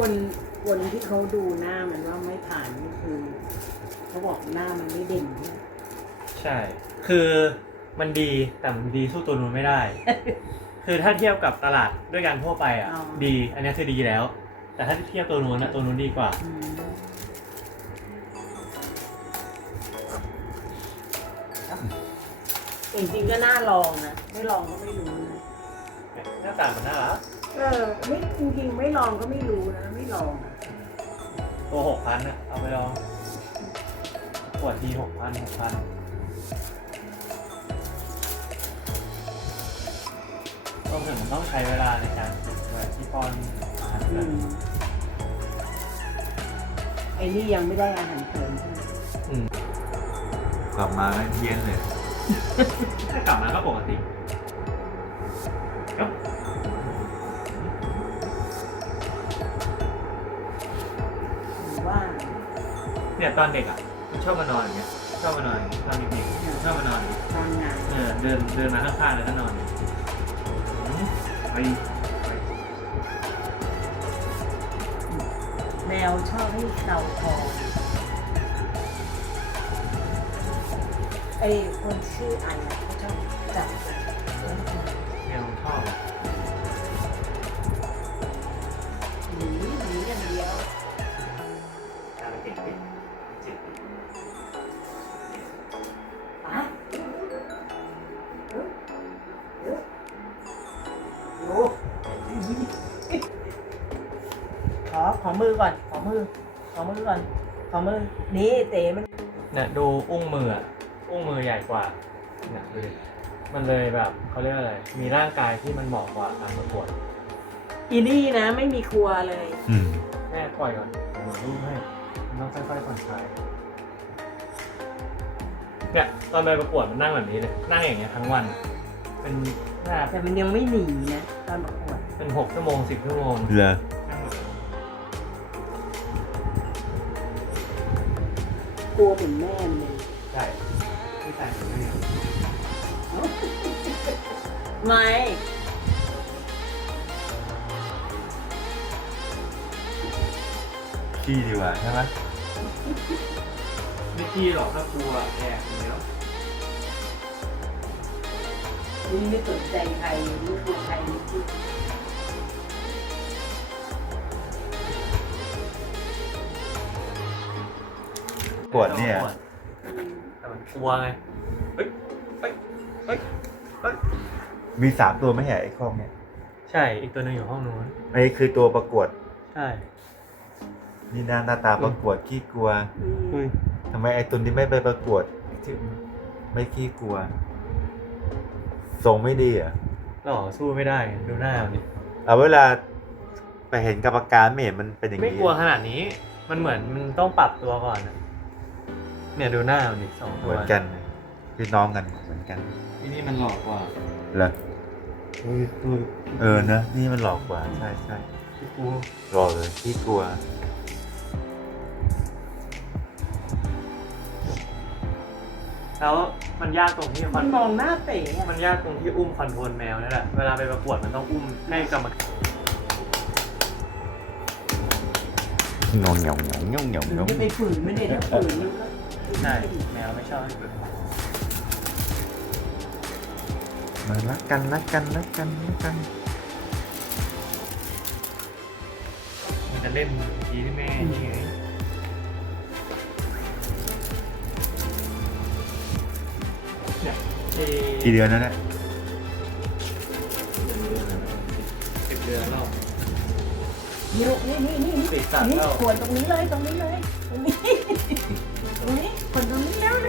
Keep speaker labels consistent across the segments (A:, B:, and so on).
A: คนที่เขาดูหน้ามันว่าไม่ผ่านนี่คือเขาบอกหน้ามันไม่เด่นเนี่ย
B: ใช่ คือมันดีแต่มันดีสู้ตัวนู้นไม่ได้ คือถ้าเทียบกับตลาดด้วยกันทั่วไปอ่ะ ดี อันนี้คือดีแล้ว แต่ถ้าเทียบตัวนู้นนะตัวนู้นดีกว่า
A: จริงๆก็น่าลองนะไม่ลองก็ไม่รู้นะ
B: หน้าตามันน่ารัก
A: ไม่จริงๆไม่ลองก็ไม่รู้นะไม่ลองอะ
B: ตัว6,000อ่ะเอาไปลองขวดที6,000รวมถึงมันต้องใช้เวลาในการฝึกด้วยที่ป้อนอาหาร
A: ไอ้นี่ยังไม่ได้อาหารเสริมใช่ไหม
C: กลับมาแล้วเพี้ยนเลย
B: ถ้ากลับมาก็ปกติครับ
A: หรือว่า
B: เนี่ยตอนเด็กอ่ะมันชอบมานอนอย่างเงี้ยชอบมานอนตอนเด็กๆชอบมานอนอย่างเงี้ย
A: ตอนงาน
B: เดินมาข้างๆแล้วก็นอนไป
A: แมวชอบให้เกาคอไอ้คนชื่ออันน่ะเขาชอบจับ
B: แมวชอบ
A: หนีอย่างเดียว
B: การเก่งเจ็บ
A: อะโอ้ขอมือก่อนขอมือก่อนขอมือนี่เต๋มัน
B: เนี่ยดูอุ้งมืออ่ะอุ้งมือใหญ่กว่าเนี่ยดูดิมันเลยแบบเขาเรียกอะไรมีร่างกายที่มันเหมาะกว่าการประกวด
A: อีนี่นะไม่มีครัวเลย
B: แม่ปล่อยก่อนเดี๋ยวรูปให้มันต้องค่อยๆผ่อนคลายเนี่ยตอนไปประกวดมันนั่งแบบนี้เลยนั่งอย่างเงี้ยทั้งวันเป็นหน้า
A: แต่มันยังไม่หนีนะตอนประกวด
B: เป็น6 ชั่วโมง 10 ชั่วโมง
C: เหรอ
B: นั่งแบบ
A: กลัวเหมือนแม่มันเลย
B: ใช่ที่แต่งตัวเนี่ย
A: ไม่
C: ขี้ดีกว่าใช่ไหม
B: ไม่ขี้หรอกถ้ากลัวแอบอย่างเดียว
A: นี่ไม่สนใจใครไม่กลัวใครไม่คิด
C: ปวดเนี่ย
B: แต่มันกลัวไงเฮ้ยเฮ้ยเฮ้ยเฮ้ย
C: มี3 ตัวไม่ใช่ไอ้ข้องเนี่ย
B: ใช่อีกตัวหนึงอยู่ห้องนู้น
C: ไอ้คือตัวประกวด
B: ใช่
C: นี่หน้าตาประกวดขี้กลัว
B: เฮ้ย
C: ทำไมไอ้ตุนที่ไม่ไปประกวดที่ไม่ขี้กลัวทรงไม่ดีอ่ะ
B: หล่อสู้ไม่ได้ดูหน้ามันดิ
C: เอาเวลาไปเห็นกรรมการไม่เห็นมันเป็นอย่าง
B: ไม่
C: นี้
B: กลัวขนาดนี้มันเหมือนมันต้องปรับตัวก่อนนะเนี่ยดูหน้ามันดิ2 ตัว
C: เหมือนกันพี่น้องกันเหมือนกัน
B: ที่นี่มันหล่อกว่า
C: เหรอ
B: ดู
C: เนอะนี่มันหลอกกว่าใช่ใช่
B: ที่กู
C: หลอกเลยขี้กลัว
B: แล้วมันยากตรงที่
A: มันมองหน้าเต๋อะ
B: มันยากตรงที่อุ้มคอนโทรลแมวนี่แหละเวลาไปประกวดมันต้องอุ้มให้กรรมการ
C: งงงงงงงง
A: มัน
C: ง
A: จะไปฝืนไม่ได้ถ้าฝืนมันก็
B: ใช่แมวไม่ชอบให้เกิด
C: มารักกันรักกันรักกันรักกัน
B: มันจะเล่นทีที่แม่นี่ไงเนี่ย
C: กี่เดือนแล้วเนี่ย
B: 10 เดือนแล้ว
A: นี่ลูกนี่
B: ติดสัตว์
A: นี่
B: แล้ว
A: ควรตรงนี้เลยตรงนี้คนตรงนี้แล้วเลย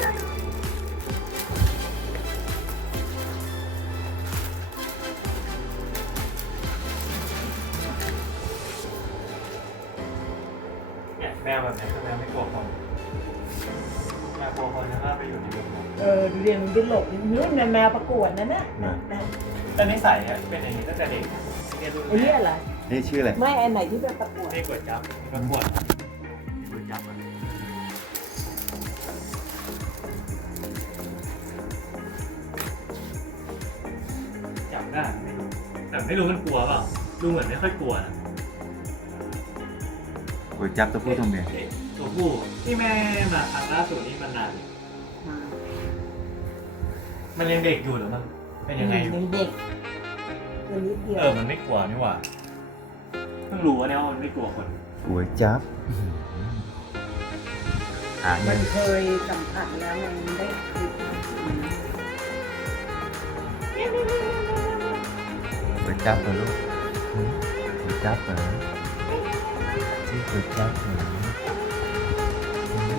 B: เนี่ยแมวแบบไหนก็แมวไม่กลัวคนแมวกลัวคนนะครับไปอยู่ในเมือง
A: ดูเรียนมันเป็นหลบนู่นแมวประกวดนั่นนะ
B: แต่นิสัยอะเป็นอย่างนี้ตั้งแต่เด็กเรียนรู้
A: ไอ้นี่อะไร
C: นี่ชื่ออะไร
A: ไม่อันไหนที่เป็นประกวด
B: นี่กวดจับประกวดกวดจับมันจับได้แต่ไม่รู้มันกลัวเปล่าดูเหมือนไม่ค่อยกลัวนะ
C: ก๋วยจั๊บตัวผู้ตัวเมีย
B: ตัวผู้ที่แม่มาครั้งล่าสุดนี่มันนาน
A: มา
B: มันยังเด็กอยู่หรือมันเป็นยังไงอยู่
A: เด็กตัวนิดเดียว
B: มันไม่กลัวนี่หว่าเพิ่งรู้ว่าเนี่ยว่ามันไม่กลัวคน
C: ก๋วยจั๊บหาเงิ
A: มัน นเคยสัมผัสแล้วมันได้คลิป
C: ก๋วยจั๊บเหรอลูกหืมก๋วยจั๊บเหรอชื่อก๋วยจั๊บเหรอหืม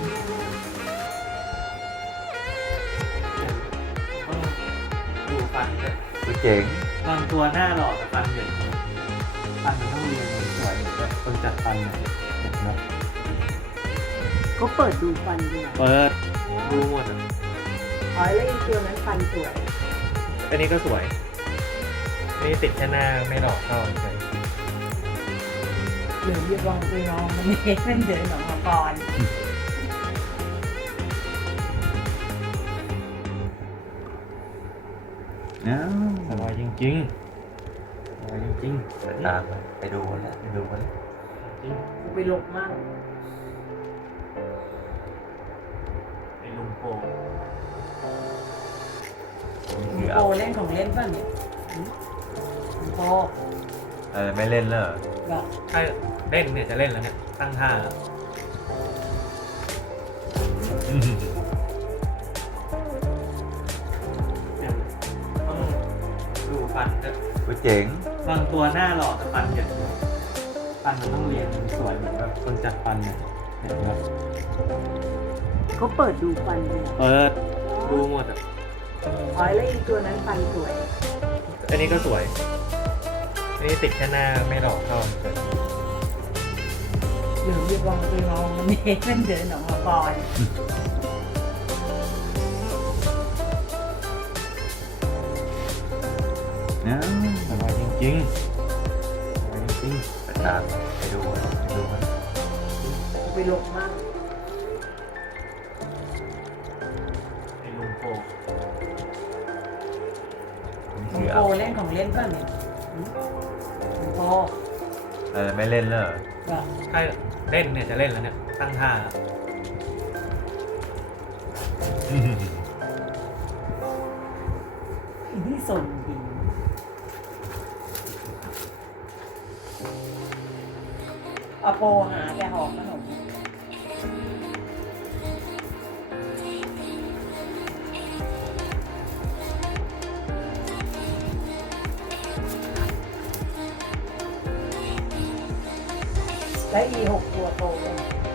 B: ดูฟันเลย
C: ก๋วยเจ๋ง
B: บางตัวหน้าหล่อแต่ฟันเหยินฟันมันต้องเรียนสวยแบบคนจัดฟันเนี่ยเห็นไหม
A: ก็เปิดดูฟันดู
B: เปิดดูหมดอ่ะ
A: อ๋อแล้วอีกตัวนั้นฟันสวย
B: อันนี้ก็สวยอันนี้ติดแค่หน้าไม่หลอกเข้าเฉย
A: หรือเรียกว่าไปน้องมันเองมันเดินออกมาก่อน
C: อ้าว
B: สบายจริงๆสบายจริงๆ
C: ไปตามไปดูกันแล้วไปดูกันแล้ว
B: จริง
A: ไปหลบมั่ง
B: ไอ้ลุงโป่
C: นี่
A: คุ
C: คื
A: ณ
C: อ
A: โป
C: เอา
A: เล่นของเล่นป่ะเนี่ยคุณโป
C: ไม่เล่นแล้วเหรอ
A: แบบ
B: ถ้าเล่นเนี่ยจะเล่นแล้วเนี่ยตั้งท่าแล้ว
C: อืม
B: เนี่ยต้องดูฟันจะ
C: ก๋วยเจ๋ง
B: บางตัวหน้าหล่อแต่ฟันเหยินฟันมันต้องเรียนสวยเหมือนแบบคนจัดฟันเนี่ยเห็นไหม
A: เขาเปิดดูฟันดู
B: เปิดดูหมดอ่ะ
A: อ๋อแล้วอีกตัวนั้นฟันสวย
B: อันนี้ก็สวยอันนี้ติดแค่หน้าไม่หลอกเข้าเฉย
A: หรือเรียกว่าไปน้องมันเองมันเดินออกมาก่อน
C: อ้าว
B: สบายจริงๆสบายจริง
C: ไปตามไปดูกันแล้วไปดูกันแล้ว
A: ไปหลบมั่ง
B: ๆไอ้ลุงโป่
C: นี่
A: คุ
C: คื
A: ณ
C: อ
A: โป
C: เอา
A: เล่นของเล่นป่ะเนี่ยคุณโป
C: ไม่เล่นแล้วเหรอ
A: แบบ
B: ถ้าเล่นเนี่ยจะเล่นแล้วเนี่ยตั้งท่าแล้ว
C: อืม
A: อีนี่สนจริงเอาโปหาแต่หอมขนมและอีหกตัวโตเลย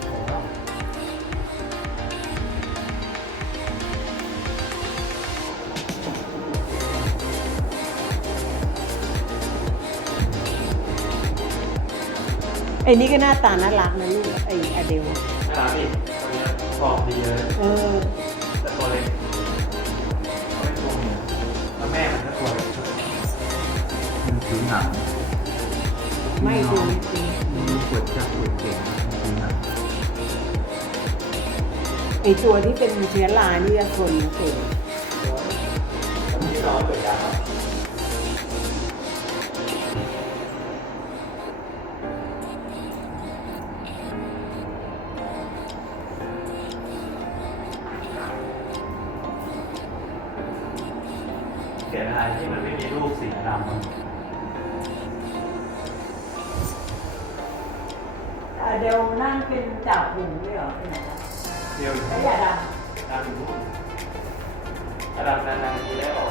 A: ไอ้นี่ก็หน้าตาน่ารักนะลูกไอ้อเดล
B: น่ารักดิตัวเนี้ยฟอร์มดีเลย
A: เออ
B: แต่ตัวเล็กเขาไม่ตัวเมียแล้วแม่มันก็ตัวเล็ก
C: มันคือหนัง
A: ไม่ดูจริง
C: มันก๋วยจั๊บก๋วยเจ๋งมันคือหนัง
A: ไอ้ตัวที่เป็นเชื้อรานี่จะทนเสร็จ
B: ที่ร้อนเกิดยา เสียดายที่มันไม่มีลูกสีดำ
A: อเดลนั่งเป็นจ่าฝูงด้วยเหรอเป็นไหนครับ
B: เดียวอยู่
A: ไม่อย่าดัง
B: ดำอยู่นู่นดำนานๆทีได้ออก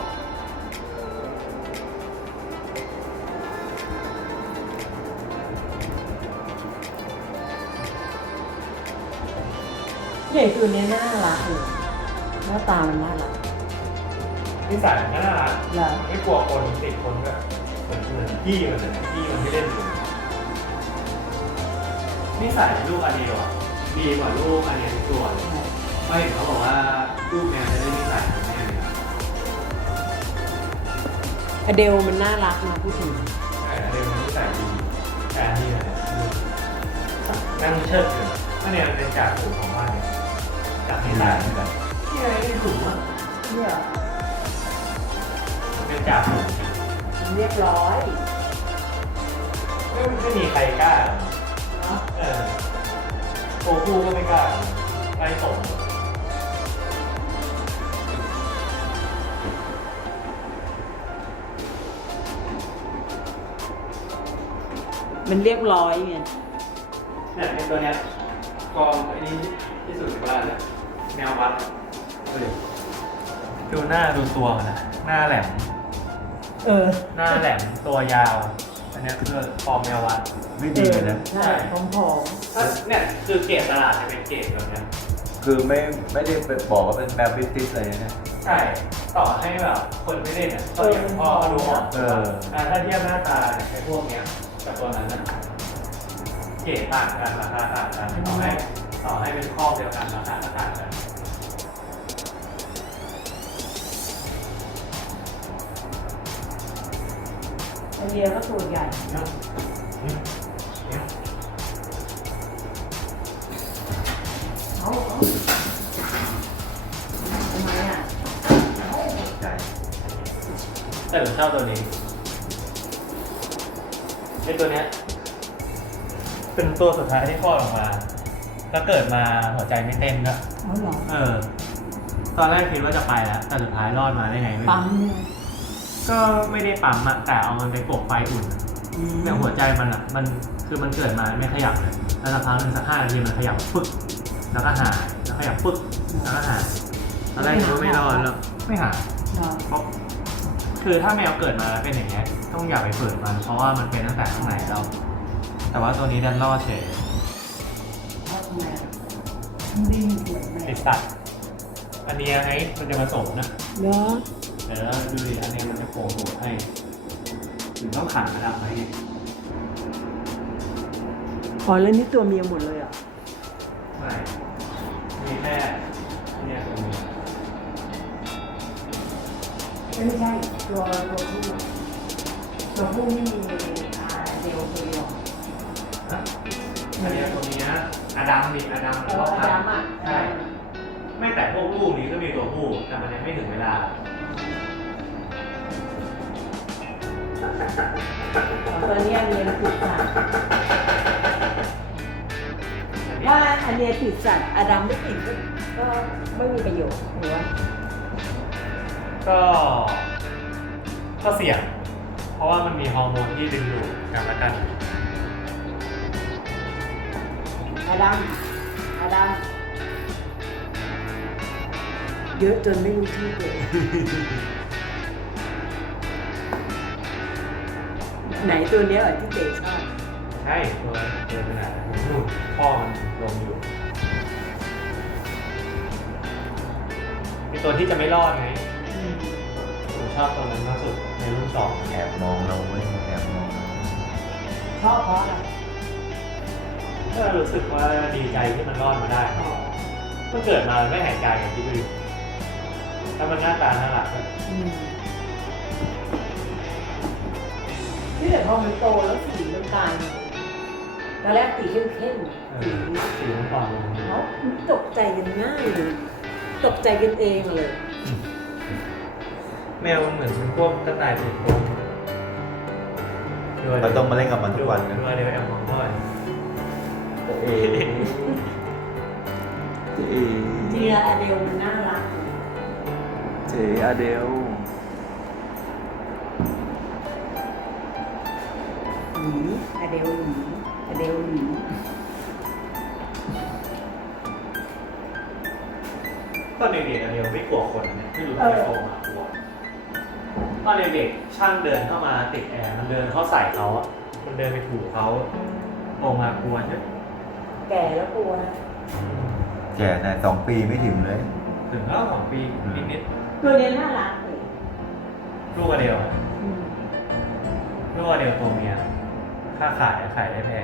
A: ใหญ่ตัวนี้น่ารักเลยหน้าตามันน่ารัก
B: นิสัยมันก็น่ารัก
A: เหรอ
B: ไม่กลัวคนติดคนก็เหมือนพี่มันเลยพี่มันที่เล่นอยู่นิสัยลูกอันเดียวอ่ะดีกว่าลูกอันเดียวทุกตัวเลยเพราะเห็นเขาบอกว่าลูกแมวจะได้นิสัยของแม่เลยอะ
A: อเดลมันน่ารักนะพูดถึง
B: แต่อันเดียวมันนิสัยดีแต่อันนี้เนี่ยนั่งเชิดอยู่ถ้าเนี่ยมันเป็นจากฝูงของบ้านเนี่ยจากนิสัยเหมือนกันที่อะไรเป็นถุงอ่ะ
A: เนี่ย
B: มันเป็นจากฝูง
A: เรียบร้อย
B: ไม่มีใครกล้า
A: เนาะ
B: เออตัวผู้ก็ไม่กล้าไล่ส่ง
A: มันเรียบร้อยไง
B: เนี่ยเป็นตัวเนี้ยกองไอ้นี้ที่สุดในบ้านเลยแมววัดเฮ้ยดูหน้าดูตัวมันนะหน้าแหลม หน้าแหลมตัวยาว อันเนี้ยคือฟอร์มแมววัด
C: ไม่ดีเลยนะ
A: ใช่ผอม
B: ก็เนี่ยคือเกรดตลาดจะเป็นเกรดแบบเนี้ย
C: คือไม่ได้ไปบอกว่าเป็นแมวบริติชเลยนะ
B: ใช่ต่อให้แบบคนไม่เล่นเนี่ยก็อย่างพ่อก็รู้ออกถ้าเทียบหน้าตาเนี่ยไอ้พวกเนี้ยกับตัวนั้นนะเกรดต่างกันราคาต่างกันต่อให้เป็นข้อเดียวกันราคาก็ต่างกัน
A: ไอเดียก็ตัวใหญ่เอาทำไมอ่ะ
C: ใจ
B: แต่ผมชอบตัวนี้ไอ้ตัวเนี้ยเป็นตัวสุดท้ายที่คลอดออกมาแล้วเกิดมาหัวใจไม่เต้นด้วย
A: เอาเหรอ
B: ตอนแรกคิดว่าจะไปแล้วแต่สุดท้ายรอดมาได้ไงไม่รู้
A: ปั๊มเนี่ย
B: ก็ไม่ได้ปั๊มอะแต่เอามันไปกดไฟอุ่นเนี่ยหัวใจมันอะมันคือมันเกิดมาไม่ขยับเลยแล้วสักพักหนึ่งสัก5 นาทีมันขยับปึ๊กแล้วก็หายแล้วขยับปึ๊กแล้วก็หายตอนแรกคิดว่าไม่รอดแล้วไม่หาย
A: เหรอ
B: เพราะคือถ้าแมวเกิดมาแล้วเป็นอย่างเงี้ยต้องอย่าไปฝืนมันเพราะว่ามันเป็นตั้งแต่ข้างในแล้วแต่ว่าตัวนี้ดันรอดเฉย
A: เอาทำไมอ่ะมันดีสวยไหม
B: ติดสัตว์อันนี้ไงมันจะผสมนะ
A: เนาะ
B: เดี๋ยวเราดูดิอันนี้มันจะโผล่ตัวให้ถึงต้องขันระดับไหม
A: อ๋อแล้วนี่ตัวเมียหมดเลยอ่ะ
B: ไม่มีแค่เนี่ยตัวนี้
A: ไม่ใช่ตัวผู้ตัวผู้นี่มีเดียวตัวเดียว
B: อันนี้ตัวนี้นะอดัมดิอดัม
A: อดัมอ่ะ
B: ใช่ไม่แต่พวกลูกนี้ก็มีตัวผู้แต่มันยังไม่ถึงเวลา
A: ตัวนี้เรียนผิดสัตว์ว่าอันเนี้ยผิดสัตว์อดัมไม่ผิดก็ไม่มีประโยชน์หรือว่า
B: ก็เสี่ยง เพราะว่ามันมีฮอร์โมนที่ดึงดูดกันและกัน
A: อดัมเยอะจนไม่รู้ที่เลย ไหนตัวเนี้ยที่เต๋ชอบ
B: ใช่ตัวขนาดผมดูพ่อมันลงอยู่มีตัวที่จะไม่รอดไงผมชอบตัวนั้นมากสุดในรุ่น2
C: แอบมองเราเว้ยแอบมอง
A: ชอบเพราะอะไร
B: ก็รู้สึกว่าดีใจที่มันรอดมาได้มันเกิดมาไม่หายใจอย่างที่ดูแล้วมันหน้าตาน่ารักด้วย
A: นี่แต่พอมันโตแล้วสีมันตายตอนแรกสีเข้มๆสี
B: สีมันอ่อนลง
A: เขาตกใจกันง่ายเลยตกใจกันเองเลย
B: แมวมันเหมือนเป็นพวกกระต่ายติดโกง
C: เราต้องมาเล่นกับมันทุกวันนะ
B: ดูอะไรแอบมองพ่อ
C: เอ๊ะ
A: เจียอเดลมันน่ารัก
C: เจ๊อเดล
A: หนีอเดลหนีอเดลหนี
B: ตอนเด็กๆอันเดียวไม่กลัวคนเนี่ยไม่รู้ทำไมโตมากลัวตอนเด็กๆช่างเดินเข้ามาติดแอร์มันเดินเข้าใส่เขาอะมันเดินไปถูเขาโตมากลัวใช่ไหม
A: แก่แล้วกลัวนะ
C: แก่นะ2 ปีไม่ถึงเลย
B: ถึงแล้ว2 ปีนิด
A: ตัวเนี้ยน่ารักเลย
B: ๆลูกอันเดียวลูกอันเดียวตัวเมียค่าขายได้แพง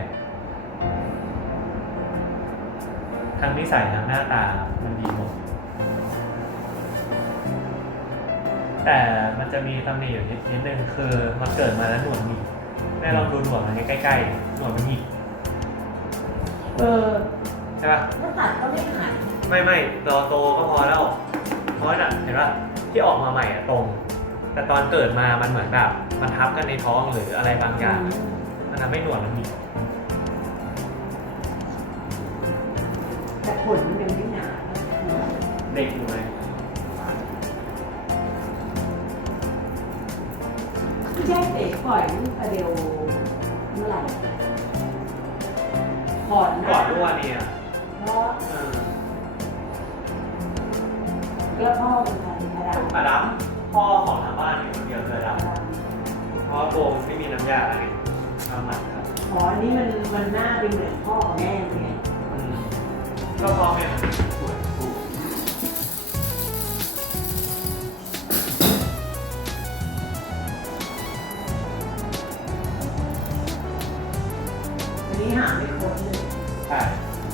B: ทั้งนิสัยทั้งหน้าตามันดีหมดแต่มันจะมีตำหนิอยู่นิดนึงคือมันเกิดมาแล้วหนวดหงิกแม่ลองดูหนวดมันใกล้ๆหนวดมันหงิกใช่ป่ะ
A: ถ้าตัดก็ไม่หาย
B: ไม่รอโตก็พอแล้วเพราะน่ะเห็นป่ะที่ออกมาใหม่อะตรง แต่ตอนเกิดมามันเหมือนแบบมันทับกันในท้องหรืออะไรบางอย่างมันทำให้หนวดมันหงิกเด็กอยู่เลย
A: ไม่ใช่เตะปล่อยลูกอเดลเมื่อไหร่ก่อนห
B: ก่อ
A: น้าน
B: ทุกวันนี้อ่ะ
A: เพราะ
B: เออ
A: ก็พ่อเป็นใครอดัม
B: อดัมพ่อของทางบ้านอยู่คนเดียวคืออดัมเพราะว่าโบมไม่มีน้ำยาอะไรทำหมันครับ
A: อ๋ออันนี้มันหน้าเป็นเหมือนพ่อกับแม่ไง
B: อืมก็พ่อแม่มันปวดปวด
A: อันนี้หาไม่ครบเลย
B: ใช่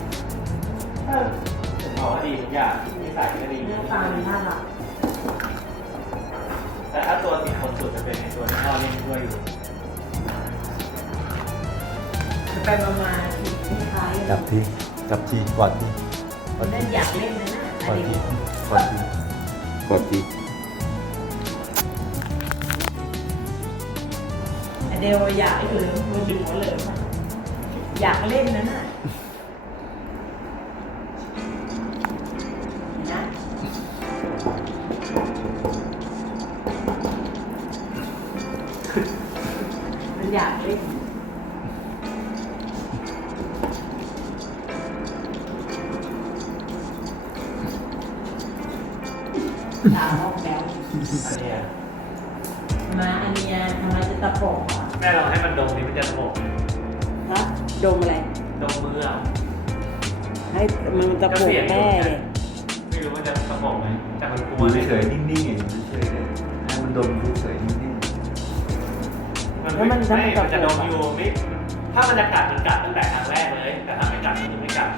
B: ผมบอกว่าดีทุกอย่างนิสัยก็ดี
A: เนื้อตามันน่ารัก
B: แต่ถ้าตัวติดคนสุดจะเป็นในตัวที่พ่อเล่นด้วยอยู่
A: ไปมาๆทีคล้ายๆ
C: จับทีจับทีกอดทีกอด
A: นั่
C: ที
A: นอยากเล่นนะน่ะ
C: ก
A: อะ
C: อ
A: ไร
C: ดที
A: เงี้ย
C: กอดทีกอดที
A: อเดลอยากเหลิมมือถือหัวเหลิมอะอยากเล่นนะน่ะนะมันอยากเล่นตาออกแล้ว
B: อันเนี้ย
A: มาอันเนี้ยทำไมจะตะปบอ่ะ
B: แม่ลองให้มันดมนี่มันจะสงบ
A: ฮะดมอะไร
B: ดมมืออ่ะ
A: ให้มันตะปบแม่เลย
B: ไม่รู้ว่าจะสงบไหมแต่มันกลัว
C: ดู
B: เลย
C: เฉยๆนิ่งๆอย่างนี้เฉยๆเลยให้มันดมเฉยๆนิ่ง
B: มันไม่มันจะดมอยู่ไม่ถ้ามันจะกัดมันกัดตั้งแต่ครั้งแรกเลย แต่ถ้าไม่กัดก็คือไม่กัด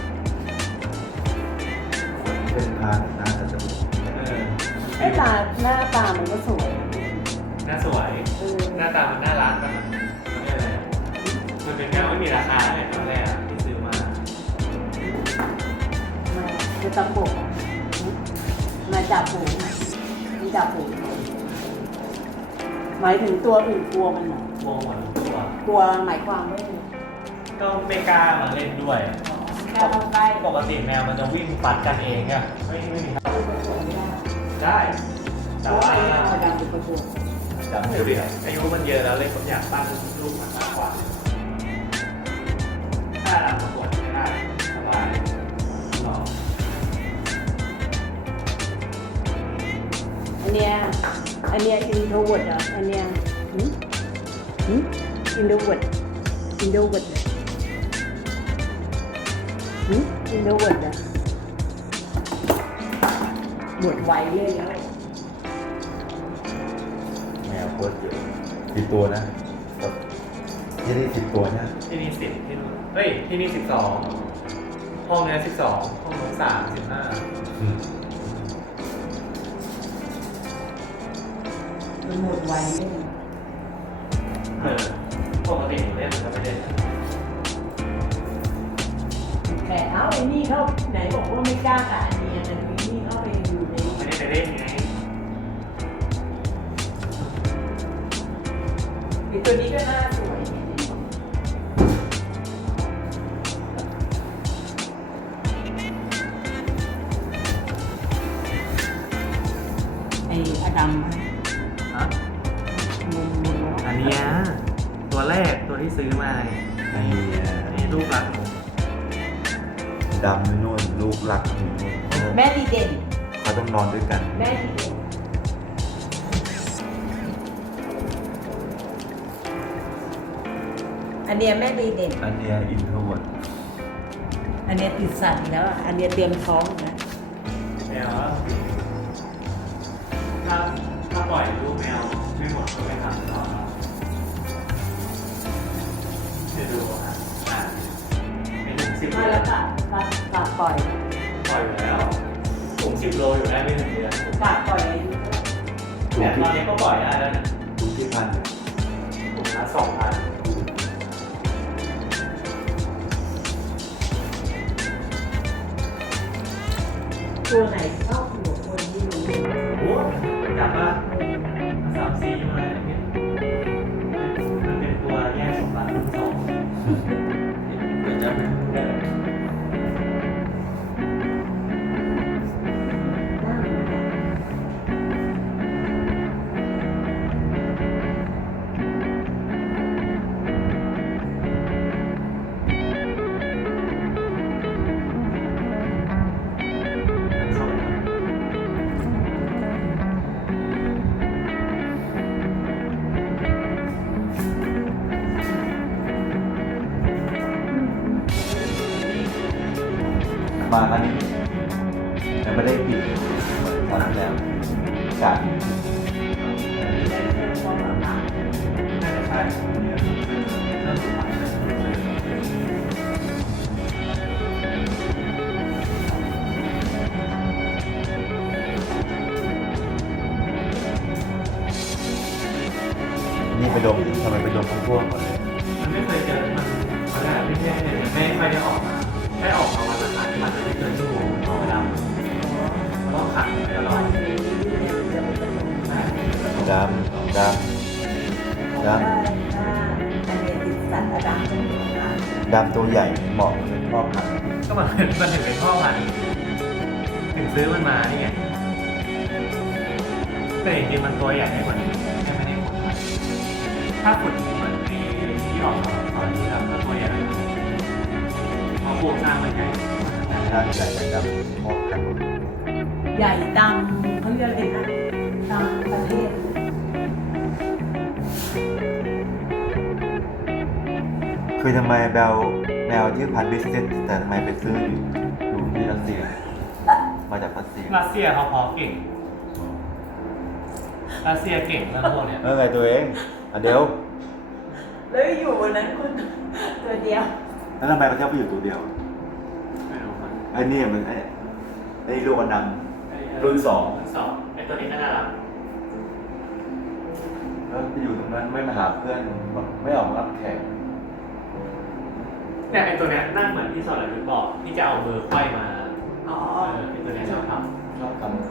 C: ๆเป็นทางหน้าจะจมูก
A: ไอ้ตาหน้าตามันก็สวย
B: หน้าสวย หน้าตามันน่ารักมันเรียกอะไรอะมันเป็นแมวไม่มีราคาเลยตอนแรกอะที่ซื้อมา
A: มาจะตะปบอ่ะมาจับหูมันจับหูหมายถึงตัวอื่นกลัวมันเหรอ
B: โมหมดทุกตัว
A: กลัวหมายความว่าไง
B: ก็ไม่กล้ามาเล่นด้วย
A: แค่เข้าใกล้
B: ปกติแมวมันจะวิ่งปัดกันเองอะไม่มีทาง
A: สวยไม่ได้
B: ได้ แต่
A: แต่
B: ว่า
A: ว่าเอาดำเป็นประตู
C: จำ
B: ไม่
C: ไม่
B: รู้ดิ
C: ได้
B: อายุมันเยอะแล้วเลยผมอยากตั้งลูกมันมากกว่า ถ้าดับประกวดไม่ได้สบายหรอ
A: อันเนี้ยอินโทรเวิร์ดเหรออันเนี้ยอินโทรเวิร์ดอินโทรเวิร์ดอินโทรเวิร์ดเหรอหมดไวเลยแล้ว
C: แมวโคตรเยอะ10 ตัวนะที่นี่10 ตัวนะ
B: ที่นี่10ที่นู่นเฮ้ยที่นี่12ห้องนี้12ห้องนู้น15
C: อืม
A: มันหมดไวเลย
B: ปกติหนูเล่นมันก็ไม่เล่น
A: แต่เอาไอ้นี่เขาไหนบอกว่าไม่กล้ากับอันเนี้ยแต่มีนี่เข้าไปอยู่ใน
B: ไม่ได้ไปเล่นไง
A: ไอ้ตัวนี้ก็น่าสวยเนี่ยไอ้อดัม
B: ฮะ
A: มุม
B: อันเนี้ยตัวแรกตัวที่ซื้อมา
C: ไอ้เนี่ย
B: นี่รูปรักหนู
C: ดำนู่นลูกหลักอยู่นู่น
A: แม่ดีเด่น
C: เขาต้องนอนด้วยกัน
A: แม่ดีเด่นอันเนี้ยแม่ดีเด่น
C: อันเนี้ยอินโทรเวิร์ด
A: อันเนี้ยติดสัตว์อีกแล้วอ่ะอันเนี้ยเตรียมท้องนะ
B: แมวอะถ้าปล่อยลูกแมวไม่หมดก็ไม่ทำต่อแล้วเดี๋ยวดูเป็นถุง10
A: มา
B: โล
A: แล้วตัดปล่อย
B: ปล่อยอยู่แล้วถุง10 โลอยู่ได้ไม่ถึงเดือน
A: ตัดปล่อย
B: แต่ตอนนี้ก็ปล่อยได้แล้วนะ
C: ดูที่พันเนี่ย
B: ถุงละ2,000
A: ตัวไหนชอบหัวคนที่รู้
B: โอ้จับว่า3-4มาเนี่ยมันเป็นตัวแยกสมบัติทั้งสอง
C: เดี๋ยวจะ
B: เออ
C: กาศ
A: ได้เพิ่มความหลากหลาย
B: น่าจะใช่เนี่ยเริ่มสุดท้ายเลย
C: นี่ไปดมทำไมไปดมทั้งพวกก่อนเลย
B: มันไม่เคยเจอมันแรกไม่ค่อยได้ออกมาได้ออกมาวันละครั้งที่มันจะไม่เกินชั่วโมงต่อเวลามันต้องขังไว้ตลอด
A: มีเนี่ยจะเป็น
C: ดำดำด
A: ถ้าอันนี้ติดสัตว์อดัมต้องมีงาน
C: ำดำตัวใหญ่เหมาะเป็นพ่อพันธุ์
B: ก็มันถึงเป็นพ่อพันธุ์ถึงซื้อมันมานี่ไงแต่จริงๆมันตัวใหญ่ได้กว่านี้แค่ไม่ได้ขุดมันถ้าขุดเหมือนที่ออกมาตอนนี้แล้วก็ตัวใหญ่เพราะโครงสร้างมันใหญ่
C: ถ้าใหญ่เป็นดำพ่อพันธุ์
A: ใหญ่ตามเขาเรียกอะไรนะตามประเทศ
C: คือทำไมแมวชื่อพันธุ์บิสเนสแต่ทำไมไปซื้ออยู่ที่รัสเซีย มาจากรัสเซีย
B: รัสเซียเขาเพาะเก่งรัสเซียเก่งเรื่องพวกเนี้ย
C: ไงตัวเองเดี๋ยว
A: แล้วอยู่บนนั้นคุณตัวเดียว
C: แล้วทำไมเขาชอบไปอยู่ตัวเดียว
B: ไม่รู้มัน
C: ไอ้นี่มันไอ้ลูกอันดำรุ่นสอง
B: ไอ้ตัวนี้ก็น่ารัก
C: แล้วไปอยู่ตรงนั้นไม่มาหาเพื่อนไม่ออกมารับแขก
B: เนี่ยไอ้ตัวเนี้ยนั่งเหมือนที่สอนหรือบอกที่จะเอามือไขว้มา
A: อ๋อ
B: ไอ้ตัวเนี้ยชอบท
C: ชอบท
B: ำ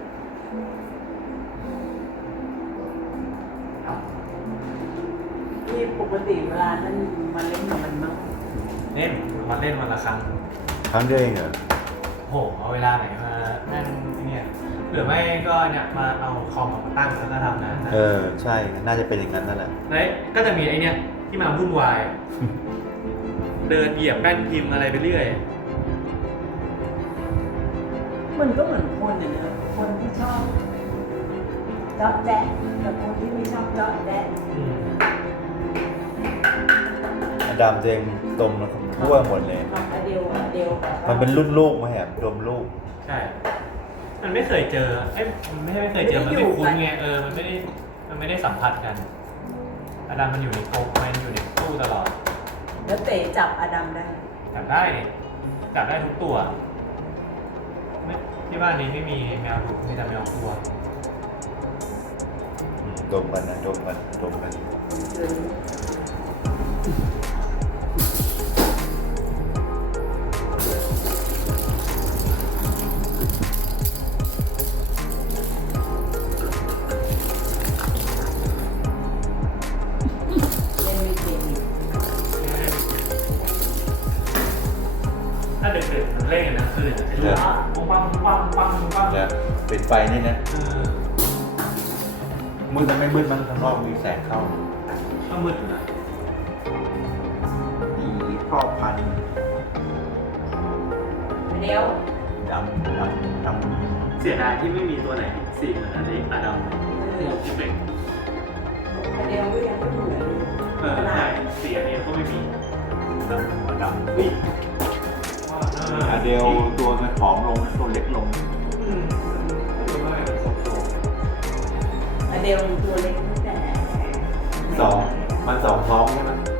B: ครับ
A: ที่ปกติเวลานั้นมันเล่นกับมันมั้ง
B: เล่นมาเล่นวันละครั้ง
C: ำครั้งเดียวเองเหรอ
B: โหเอาเวลาไหนมานั่งที่เนี่ยหรือไม่ก็เนี่ยมาเอาคอมมาตั้งแล้วก็ทำงานนะ
C: ใช่น่าจะเป็นอย่างนั้นนั่นแหละ
B: แล้วก็จะมีไอ้เนี่ยที่มาวุ่นวาย เดินเหยียบแป้นพิมพ์อะไรไปเรื่อย
A: มันก็เหมือนคนอย่างเงี้ยคนที่ชอบจ๊อบแจ๊ะกับคนที่ไม่ชอบจ๊อบแจ๊ะ
B: อืม
C: ดำตัวเองดมแล้วทั่วหมดเลย
A: กับอเดียวกับ
C: มันเป็นรุ่นลูกมาแหบดมลูก
B: ใช่ มันไม่เคยเจอมันไม่เคยเจอ มันไม่คุ้นไงมันไม่ได้สัมผัสกันอดัมมันอยู่ในโคกมันอยู่ในตู้ตลอด
A: แล้วเต๋จับอดัมได้
B: จับได้เนี่ยจับได้ทุกตัวไม่ที่บ้านนี้ไม่มีแมวดุมีแต่แมวกลัว
C: ดมกันนะดมกันดมกัน
A: เล่นไม่เป็น
B: ถ้าดึกๆมันเล่นกันทั้งคืนจะรู้ปังปังปังปังปัง
C: แล้วปิดไฟนี่นะ มืดมันไม่มืดมั้งข้างนอกมีแสงเข้า
B: ก็มืดอยู่นะ
C: นี่พ่อพันธุ์
A: เดียว
C: ดำ
B: เสียดายที่ไม่มีตัวไหนสีเหมือนอันนี้อดัมหมวกที่เป็น
A: อเดียวก็ยังไม่เหมือน
B: ใช่สีอันนี้ก็ไม่มีดำอุ้ย
C: เดียวตัวมันผอมลงตัวเล็กลง
B: ตัวอะไรโซโซ
A: อเดียวตัวเล็กตั้งแต่
C: มันสองท้องใช่ไหม